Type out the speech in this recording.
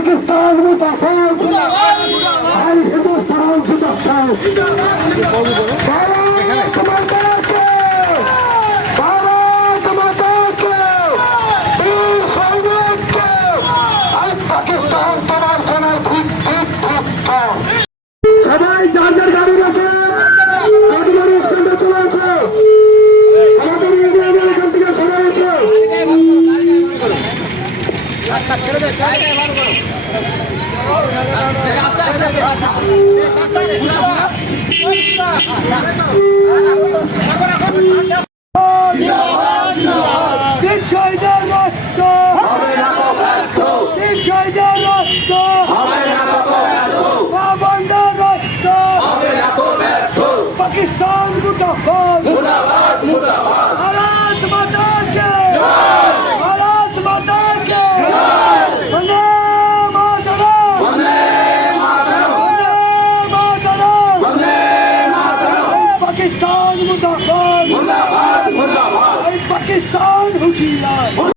পাকিস্তান মুজাফর আই হিন্দুস্তান মুজাফর ভারত মাতা কে ভারত মাতা কে বীর সৈনিক কে আই পাকিস্তান তোমার সেনার ঠিক ঠিক ঠিক সবাই যার যার গাড়ি রাখে। শহীদের রক্ত বীর শহীদের রক্ত বাবনের রক্ত পাকিস্তান মুতাফর ভারত মাতা কে ভারত মাতা কে বন্দে মাতরম বন্দে মাতরম এই পাকিস্তান মুতাফর এই পাকিস্তান হুশিয়ার